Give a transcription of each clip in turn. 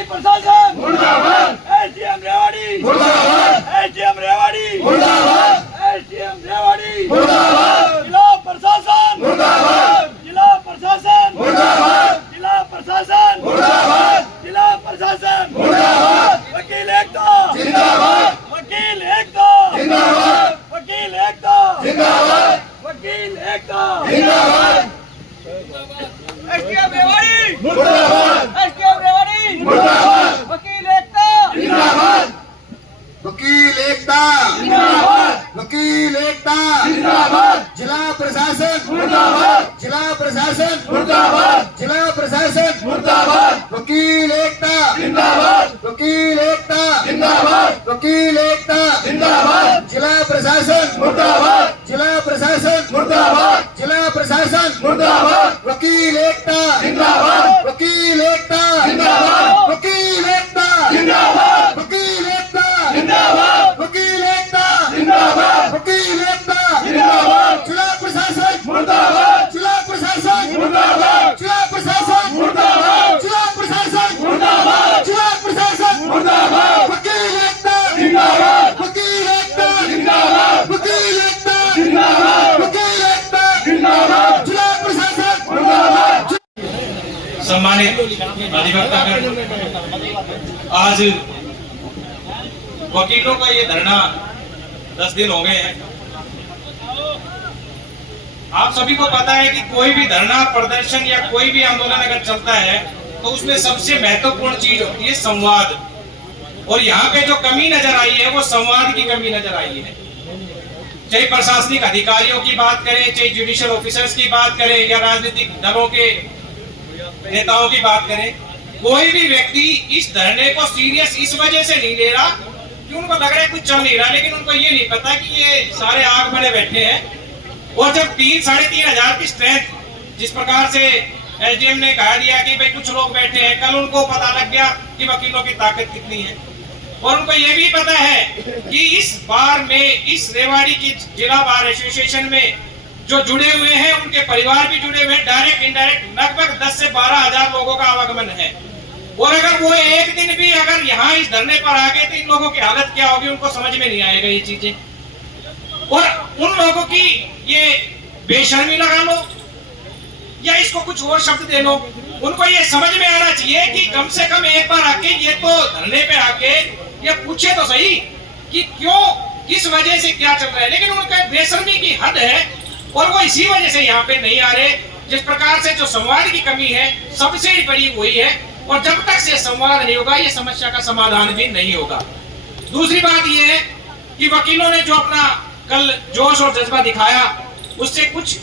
रेवाड़ी प्रशासन मुर्दाबाद, एसडीएम रेवाड़ी मुर्दाबाद, एसडीएम रेवाड़ी मुर्दाबाद, एसडीएम रेवाड़ी मुर्दाबाद, जिला प्रशासन मुर्दाबाद, जिला प्रशासन मुर्दाबाद, जिला प्रशासन मुर्दाबाद, जिला प्रशासन मुर्दाबाद, वकील एकता जिंदाबाद, वकील एकता जिंदाबाद, वकील एकता जिंदाबाद, वकील एकता जिंदाबाद, एसडीएम रेवाड़ी मुर्दाबाद, एसडीएम रेवाड़ी मुर्दाबाद, वकील एकता जिंदाबाद, वकील एकता जिंदाबाद, वकील एकता जिंदाबाद, जिला प्रशासन मुर्दाबाद, जिला प्रशासन मुर्दाबाद, जिला प्रशासन मुर्दाबाद, वकील एकता जिंदाबाद, वकील एकता जिंदाबाद, वकील एकता जिंदाबाद, जिला प्रशासन मुर्दाबाद, जिला प्रशासन मुर्दाबाद, जिला प्रशासन मुर्दाबाद, वकील एकता जिंदाबाद, वकील एकता जिंदाबाद, वकील एकता जिंदाबाद, वकील एकता जिंदाबाद, वकील एकता जिंदाबाद, वकील एकता जिंदाबाद, जिला प्रशासन मुर्दाबाद, जिला प्रशासन मुर्दाबाद, जिला प्रशासन मुर्दाबाद, जिला प्रशासन मुर्दाबाद, जिला प्रशासन मुर्दाबाद, वकील एकता जिंदाबाद, वकील एकता जिंदाबाद, वकील एकता जिंदाबाद, वकील एकता जिंदाबाद, जिला प्रशासन मुर्दाबाद। सम्मानित अधिवक्तागण, आज वकीलों का ये धरना 10 दिन हो गए हैं। आप सभी को पता है कि कोई भी धरना प्रदर्शन या कोई भी आंदोलन अगर चलता है तो उसमें सबसे महत्वपूर्ण चीज होती है संवाद। और यहाँ पे जो कमी नजर आई है वो संवाद की कमी नजर आई है। चाहे प्रशासनिक अधिकारियों की बात करें, चाहे जुडिशियल ऑफिसर्स की बात करें या राजनीतिक दलों के नेताओं की बात करें, कोई भी व्यक्ति इस धरने को सीरियस इस वजह से नहीं ले रहा कि उनको लग रहा है कुछ चल नहीं रहा, लेकिन उनको ये नहीं पता कि ये सारे आग बड़े बैठे हैं। और जब 3-3.5 हजार की स्ट्रेंथ जिस प्रकार से एसडीएम ने कहा दिया कि भाई कुछ लोग बैठे हैं, कल उनको पता लग गया कि वकीलों की ताकत कितनी है। और उनको ये भी पता है कि इस बार में इस रेवाड़ी की जिला बार एसोसिएशन में जो जुड़े हुए हैं उनके परिवार भी जुड़े हुए हैं, डायरेक्ट इंडायरेक्ट लगभग 10 से 12 हजार लोगों का आवागमन है। और अगर वो एक दिन भी अगर यहाँ इस धरने पर आ गए तो इन लोगों की हालत क्या होगी, उनको समझ में नहीं आएगा ये चीजें। और उन लोगों की ये बेशर्मी लगा लो या इसको कुछ और शब्द दे लो, उनको ये समझ में आना चाहिए कि कम से कम एक बार आके ये तो धरने पे आके ये पूछे तो सही कि क्यों, किस वजह से क्या चल रहा है। लेकिन उनका बेशर्मी की हद है और वो इसी वजह से यहाँ पे नहीं आ रहे। जिस प्रकार से जो संवाद की कमी है सबसे बड़ी वही है। और जब तक से संवाद नहीं होगा ये समस्या का समाधान भी नहीं होगा। दूसरी बात ये है कि वकीलों ने जो अपना कल जोश और जज्बा दिखाया उससे कुछ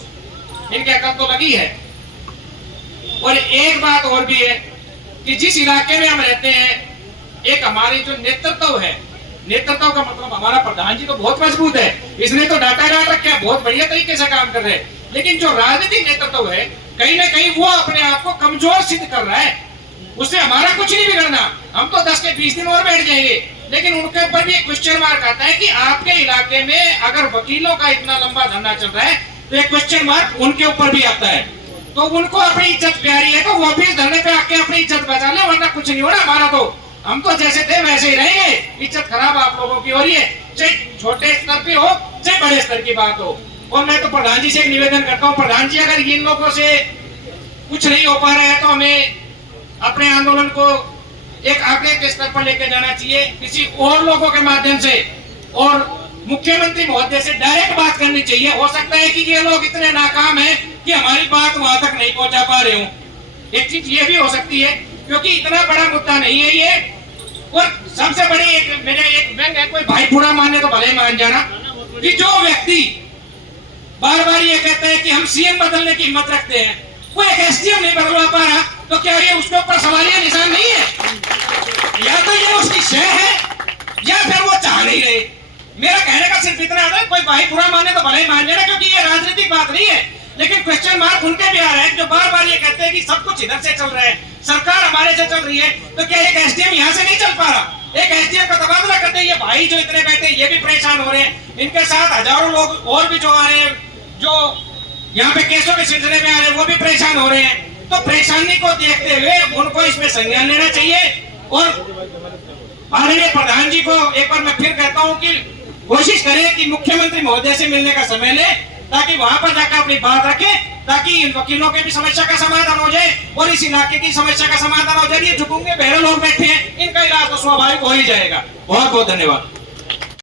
इनके अकल तो लगी है। और एक बात और भी है कि जिस इलाके में हम रहते हैं, एक हमारी जो नेतृत्व है, नेतृत्व का मतलब हमारा प्रधान जी तो बहुत मजबूत है, इसने तो डाटा डाल रखा है, बहुत बढ़िया तरीके से काम कर रहे हैं। लेकिन जो राजनीतिक नेतृत्व है कहीं ना कहीं वो अपने आप को कमजोर सिद्ध कर रहा है। उससे हमारा कुछ नहीं बिगड़ना, हम तो 10 के 20 दिन और बैठ जाएंगे। लेकिन उनके ऊपर भी एक क्वेश्चन मार्क आता है कि आपके इलाके में अगर वकीलों का इतना लंबा धरना चल रहा है तो एक क्वेश्चन मार्क उनके ऊपर भी आता है। तो उनको अपनी इज्जत प्यारी है तो वो भी धरने पे आके अपनी इज्जत बचा ले, वरना कुछ नहीं होना हमारा। तो हम तो जैसे थे वैसे ही रहेंगे। इज्जत खराब आप लोगों की हो रही है, चाहे छोटे स्तर पे हो चाहे बड़े स्तर की बात हो। और मैं तो प्रधान जी से एक निवेदन करता हूँ, प्रधान जी अगर इन लोगों से कुछ नहीं हो पा रहा है तो हमें अपने आंदोलन को एक आगे के स्तर पर लेकर जाना चाहिए, किसी और लोगों के माध्यम से, और मुख्यमंत्री महोदय से डायरेक्ट बात करनी चाहिए। हो सकता है कि ये लोग इतने नाकाम हैं कि हमारी बात वहां तक नहीं पहुंचा पा रहे हो। एक चीज ये भी हो सकती है क्योंकि इतना बड़ा मुद्दा नहीं है ये। और सबसे बड़ी एक मेरा एक व्यंग है, कोई भाई बुरा माने तो भले मान जाना, कि जो व्यक्ति बार बार ये कहता है कि हम सीएम बदलने की हिम्मत रखते हैं, वो एक एसडीएम नहीं बदलवा पा रहा, तो क्या ये उसके ऊपर सवालिया निशान नहीं है? या तो ये उसकी शय है या फिर वो चाह नहीं रहे। मेरा कहने का सिर्फ इतना है, कोई भाई बुरा माने तो भले ही मान लेना, क्योंकि ये राजनीतिक बात नहीं है। लेकिन क्वेश्चन मार्क उनके भी आ रहे हैं जो बार बार ये कहते हैं कि सब कुछ इधर से चल रहा है, सरकार हमारे से चल रही है, तो क्या एक एसडीएम यहाँ से नहीं चल पा रहा? एक एसडीएम का तबादला करते हैं, ये भाई जो इतने बैठे ये भी परेशान हो रहे हैं, इनके साथ हजारों लोग और भी जो आ रहे हैं, जो यहाँ पे केसों के सिलसिले में आ रहे हैं वो भी परेशान हो रहे हैं। तो परेशानी को देखते हुए उनको इसमें संज्ञान लेना चाहिए और माननीय प्रधान जी को एक बार मैं फिर कहता हूं कि कोशिश करें कि मुख्यमंत्री महोदय से मिलने का समय ले, ताकि वहां पर जाकर अपनी बात रखें, ताकि इन वकीलों के भी समस्या का समाधान हो जाए और इस इलाके की समस्या का समाधान हो जाए। ये झुकूंगे बहरे लोग बैठे हैं, इनका इलाज तो स्वाभाविक हो ही जाएगा। बहुत बहुत धन्यवाद।